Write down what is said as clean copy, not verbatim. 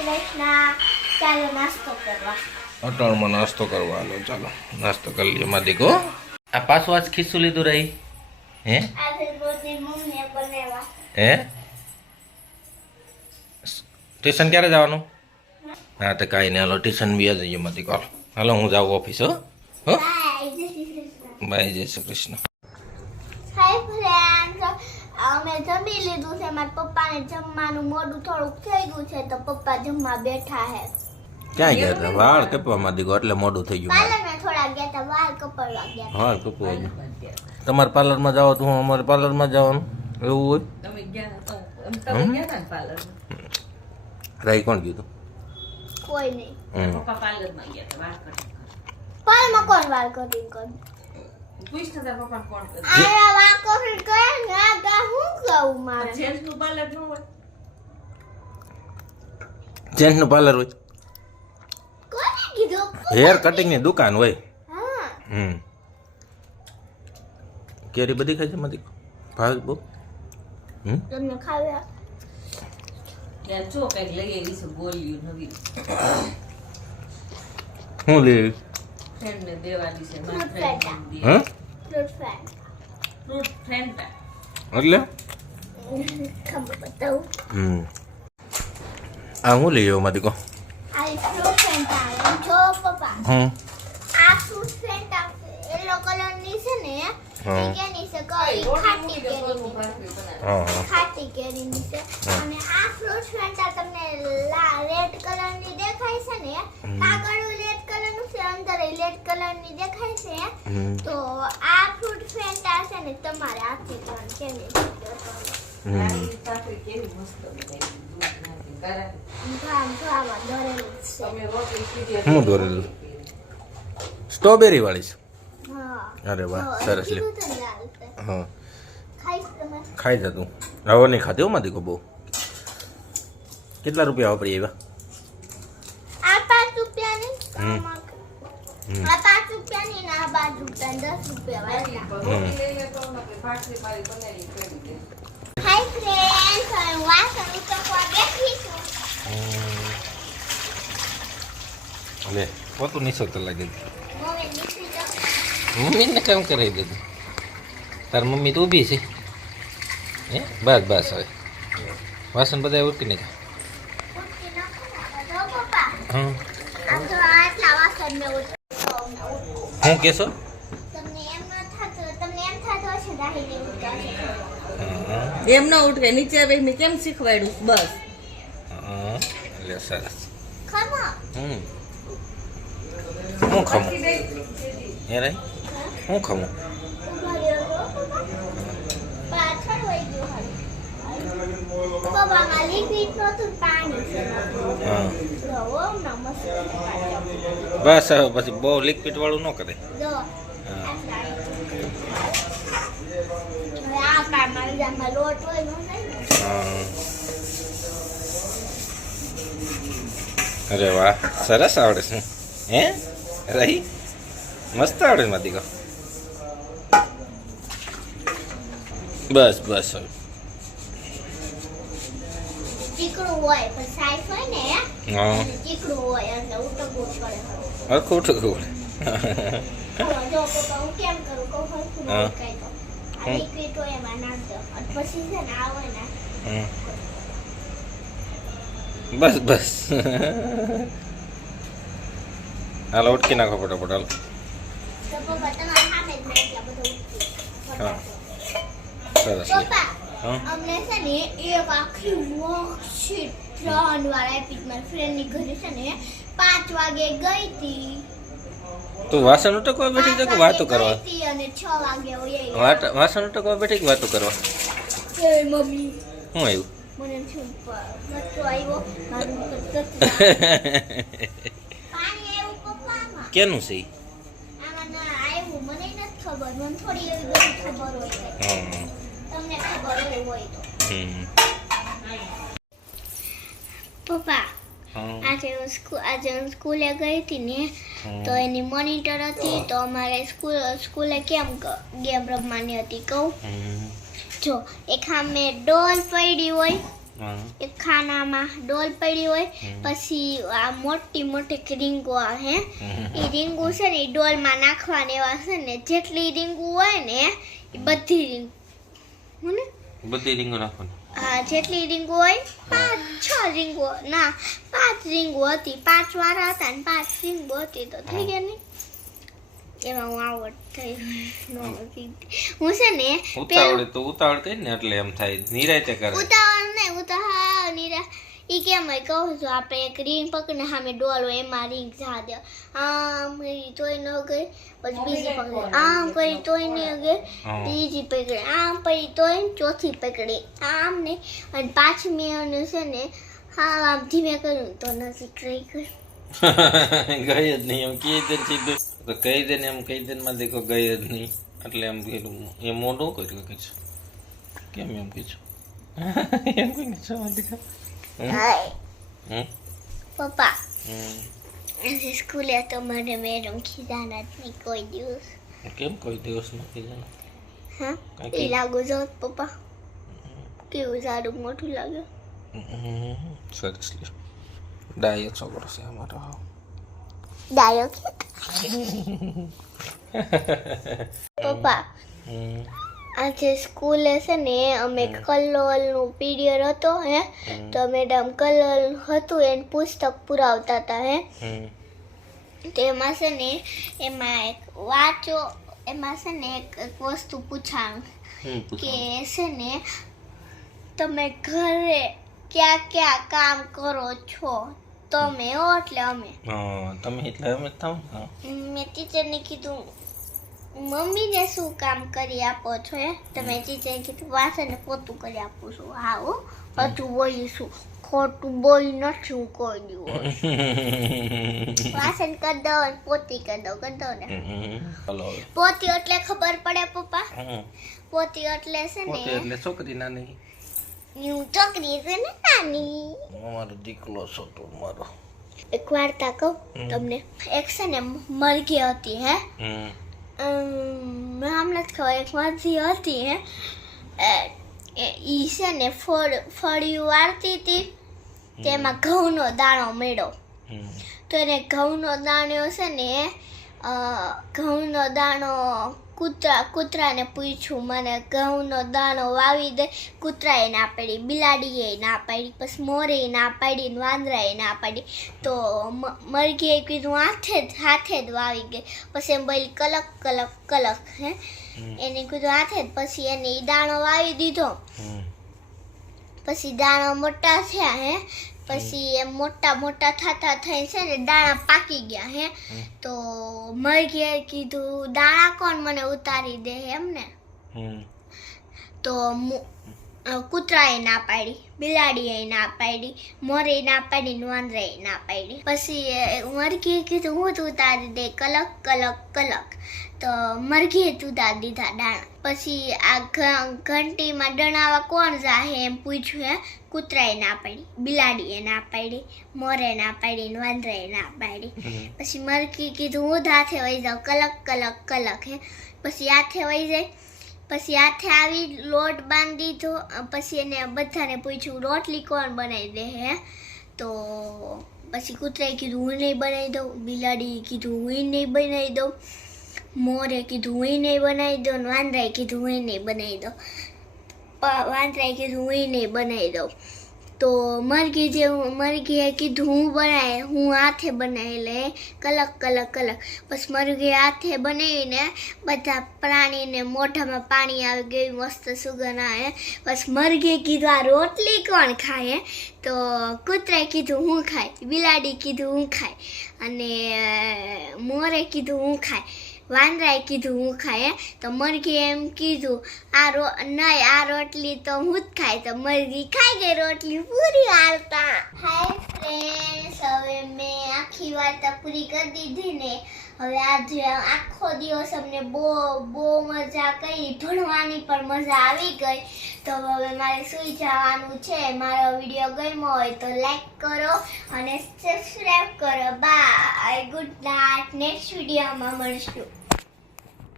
કૃષ્ણ. ચાલો નાસ્તો કરવા. અટાણમાં નાસ્તો કરવાનો. ચાલો નાસ્તો કરી લઈએ માં દીકો. આ પાછું આજ ખીસું લીધું રહી હે આજે રોટલી મમ્મીએ બનાવ્યા. હે ટ્યુશન ક્યારે જવાનું? હા તો કાંઈ નહીં હાલો ટ્યુશન બી જઈએ માં દીકો. હાલો હું જાઉં ઓફિસ. હો હો બાય. જય શ્રી કૃષ્ણ. બાય જય શ્રી કૃષ્ણ. હાય ફ્રેન્ડ્સ, અમે જમી લીધું છે. મારા પપ્પાને જમવાનું મોડું થોડુંક થઈ ગયું છે તો પપ્પા જમવા બેઠા છે. ક્યાં ગયા હતા? વાળ કપવામાં દીકો એટલે મોડું થઈ ગયું. પાર્લરમાં થોડા ગયા હતા, વાળ કપાડવા ગયા હતા. વાળ કપવા તમારે પાર્લરમાં જાવ તો હું અમારે પાર્લરમાં જવાનું એવું હોય? રાઈ કોણ કીધું? કોઈ નહીં. હમ. પાર્લરમાં કોણ વાળ કટિંગ કરે? આયા વાળ કટિંગ કરે ને આ ગા હું કહું મારે. જેન્ટ્સનું પાર્લર હોય, કોને કીધું? હેર કટિંગની દુકાન હોય. હા. હમ. કેરી બધી ખાઈ છે મધી ભાવ બહુ. હમ. તમને ખાવ્યા? શું લેવી? હા ફ્રૂટ ફ્રેન્ડ. એટલે ખબર બતાવું. હમ. આ હું લઈ આવ્યો મધી કહો. આ ફ્રૂટ ફ્રેન્ડ આવે જો પપ્પા. હમ. આ ફ્રૂટ ફ્રેન્ડ યલો કલરની છે ને હા. એ કેની છે કઈ ખાટી કેરીની. હા હા ખાટી કેરીની છે. અને આ ફ્રૂટ ફ્રેન્ડ તમને રેડ કલરની દેખાય છે ને, આગળ રેડ કલરનું છે, અંદર રેડ કલરની દેખાય છે. હમ. તો આ ફ્રૂટ ફ્રેન્ડ છે ને તમારે આથી પણ કેની હમ. આમાં દોરેલું છે. હું દોરેલું સ્ટ્રોબેરી વાળી છે. હા. અરે વાહ તો સરસ લે. કીધું તું ને લાલ તે. હા ખાઈશ તમે? ખાઈ જતું હવે નહીં ખાતી હો મધી કહો બહુ. કેટલા રૂપિયા વાપરી આવ્યા? આ 5 રૂપિયાની. હમ. આ 5 રૂપિયાની ને આ 12 રૂપિયા 10 રૂપિયા વાળા. હાય ફ્રેન્ડ્સ, હું વાસણ ઉતરવા બેઠી છું. લે પોતું નીચો તો લાગે મમ્મી નીકળી જાઓ. મમ્મીને કામ કરાવી દીધું. તાર મમ્મી તો ઊભી છે હે બસ બસ હવે વાસણ બધા ઉટકી નાખ્યા. ઉઠી નાખો ને. જો પપ્પા, હા આમ તો આટલા વાસણ મેં ઉઠાવું. હું કહેશો? તમને એમ ન થતું, તમને એમ થતું હશે રાહીને ઉઠાવશે. હા એમ ન ઉઠે નીચે બેસીને કેમ શીખવાડ્યું બસ હા લે સરસ. ખમો. હમ હું ખમું એ રહી હું ખમું. ઉભા રહ્યો છો, પપ્પા. પાછળ વહી ગયો હાલ. પપ્પામાં લિક્વિડ નહોતું, પાણી છે. હા જો, ઓમ નમઃ શિવાય. બસ હવે પછી બહુ લિક્વિડ વાળું ન કરે. જો, હા. આ સાઈડ. હવે આ પામાં જામાં લોટ હોય નો નહીં ને. હા અરે વાહ સરસ આવડે છે હે રહી મસ્ત આવડે માથી કહો. બસ બસ હવે ચીકણું હોય પણ સાઈઝ હોય ને હા ચીકણું હોય એટલે ઉટકવું પડે. હરખું ઉઠું જો પપ્પા હું કેમ કરું કહું હરખું હા. ઉટકાઈ દઉં. આ લિક્વિડ હોય એમાં નાખ દો અને પછી છે ને આ હોય ને બસ બસ હાલો ઉટકી નાખો ફટાફટ હાલો. તો પપ્પા તમારા સામે જ મેં એટલા બધું હા. ઉટકી. સરસ લે પપ્પા હા અમને છે ને એક આખી વર્કશીટ 3 વાર આપી મારી ફ્રેન્ડની ઘરે છે ને 5 વાગે ગઈ હતી. તું વાસણ ઉટકવા બેઠી છે કે વાતો કરવા? અને 6 વાગે વહી વાસણ ઉટકવા બેઠી કે વાતો કરવા? ગઈ. મમ્મી શું આવ્યું? મને શું મચ્છો આવ્યો મારું પાણી આવ્યું પપ્પામાં. કેનું છે ઈ? આમાં ના આવ્યું મને નથી ખબર. મને થોડી એવી બધી ખબર હોય છે. હા તમને ખબર હોય તો. હમ પપ્પા હા આજે હું સ્કૂલે ગઈ હતી ને તો એની મોનિટર હતી તો અમારે સ્કૂલે કેમ ગેમ રમવાની હતી કહું. હમ. જો એક સામે ડોલ પડી હોય હા એક ખાનામાં ડોલ પડી હોય, પછી આ મોટી મોટી રીંગો હે એ રીંગુ છે ને એ ડોલમાં નાખવાની એવા છે ને જેટલી રીંગુ હોય ને એ બધી રીંગુ હું ને બધી રીંગો નાખવાની. હા જેટલી રીંગુ હોય 5-6 રીંગુ ના 5 રીંગુ હતી, 5 વાળા હતા ને 5 રીંગુ હતી તો થઈ ગયા ને એમાં હું આવડ થઈ હું છે ને ઉતાવળે તો ઉતાવળ કરી ને એટલે એમ થાય નિરાયતે કરે. ઉતાવળ નહીં ઉતાવળ નીરા ઈ કેમ હોય કહું છું આપણે એક રીંગ પકડીને સામે ડોલ હોય એમાં રીંગ જા દે આમ કરી તોય ન ગઈ પછી બીજી પકડી આમ કરી તોય ન ગઈ ત્રીજી પકડી આમ પડી તોય ચોથી પકડી આમ ને અને પાંચમી અને છે ને હા આમ ધીમે કર્યું તો નજીક રહી ગઈ ગઈ જ નહીં એમ કહી દે સીધું તો કહી દે ને એમ કહી દે માં દેખો ગઈ જ નહીં એટલે એમ કીધું એ મોઢું કર્યું કે છે કેમ એમ કીધું એમ કોઈ દીકરા પપ્પા સ્કૂલે તો મને મેડમ ખીજાના જ નહીં કોઈ દિવસ. કેમ કોઈ દિવસ નથી જાણો? હા એ લાગુ જો પપ્પા કેવું સારું મોટું લાગે. સરસ લ્યો ડાયો છોકરો છે અમારો. ડાયો પપ્પા આજે સ્કૂલે છે ને અમે કલરનું પીરિયડ હતો હે તો મેડમ કલર હતું એને પુસ્તક પુરાવતા હતા હે તેમાં છે ને એમાં એક વાંચો એમાં છે ને એક વસ્તુ પૂછાણું કે છે ને તમે ઘરે ક્યાં ક્યાં કામ કરો છો તમે એટલે અમે તમે એટલે અમે થાવ. મેં ટીચરને કીધું મમ્મીને શું કામ કરી આપો છો એ તમે ટીચરે કીધું વાસણ પોતું કરી આપું છું. હા હો હજુ બોલીશું ખોટું બોલી નથી હું કોઈ દિવસ વાસણ કરી દો ને પોતી કરી દો ને પોતી એટલે ખબર પડે પપ્પા પોતી એટલે છે ને એટલે છોકરી નાની હું છોકરી છે ને નાની મારો દીકરો છો તો મારો. એક વાર્તા કહું તમને. એક છે ને મરઘી હતી હે હમણાં જ ખબર એક મરઘી હતી હે ઈ છે ને ફળિયું વાળતી હતી તેમાં ઘઉંનો દાણો મળ્યો તો એને ઘઉંનો દાણો છે ને ઘઉંનો દાણો કૂતરાને પૂછ્યું મને ઘઉંનો દાણો વાવી દે. કૂતરાએ ના પાડી, બિલાડીએ ના પાડી, પછી મોરે ના પાડી ને વાંદરાએ ના પાડી તો મરઘીએ કીધું હાથે જ વાવી ગઈ. પછી એમ બોલી કલક કલક કલક હે એને કીધું હાથે જ. પછી એને ઈ દાણો વાવી દીધો. પછી દાણો મોટા થયા હે પછી એમ મોટા મોટા થતા થઈ છે ને દાણા પાકી ગયા હે તો મરઘીએ કીધું દાણા કોણ મને ઉતારી દે એમ ને તો કૂતરાએ ના પાડી, બિલાડીએ ના પાડી, મોરે ના પાડી ને વાંદરાએ ના પાડી. પછી મરઘીએ કીધું હું જ ઉતારી દે કલક કલક કલક તો મરઘીએ જ ઉતારી દીધા દાણા. પછી આ ઘંટીમાં ડણાવા કોણ જાહે એમ પૂછ્યું હે કૂતરાએ ના પાડી, બિલાડીએ ના પાડી, મોરે ના પાડી ને વાંદરાએ ના પાડી. પછી મરઘી કીધું હું જ હાથે વહી જાઉં કલક કલક કલક હે પછી હાથે વહી જાય. પછી હાથે આવી લોટ બાંધી દીધો. પછી એને બધાને પૂછ્યું રોટલી કોણ બનાવી દે હે તો પછી કૂતરાએ કીધું હું નહીં બનાવી દઉં, બિલાડીએ કીધું હું નહીં બનાવી દઉં, મોરે કીધું હું નહીં બનાવી દઉં, વાંદરાએ કીધું હું નહીં બનાવી દઉં, વાંદરાએ કીધું હું નહીં બનાવી દઉં. તો મરઘીએ કીધું હું હાથે બનાવી લે કલક કલક કલક. પછી મરઘીએ હાથે બનાવીને બધા પ્રાણીને મોઢામાં પાણી આવી ગયું મસ્ત સુગંધ આવે. પછી મરઘીએ કીધું આ રોટલી કોણ ખાય તો કૂતરાએ કીધું હું ખાય, બિલાડી કીધું હું ખાય અને મોરે કીધું હું ખાય, વાંદરાએ કીધું હું ખાય. તો મરઘીએ એમ કીધું આ રોટલી તો હું જ ખાય. તો મરઘી ખાઈ ગઈ રોટલી પૂરી વાર્તા. હાય ફ્રેન્ડ્સ, હવે મેં આખી વાર્તા પૂરી કરી દીધી ને હવે આજે આખો દિવસ અમને બહુ મજા કરી, ભણવાની પણ મજા આવી ગઈ. તો હવે મારે સૂઈ જવાનું છે. મારો વિડીયો ગમ્યો હોય તો લાઈક કરો અને સબસ્ક્રાઈબ કરો. By, good night. નેક્સ્ટ વિડીયોમાં મળશું.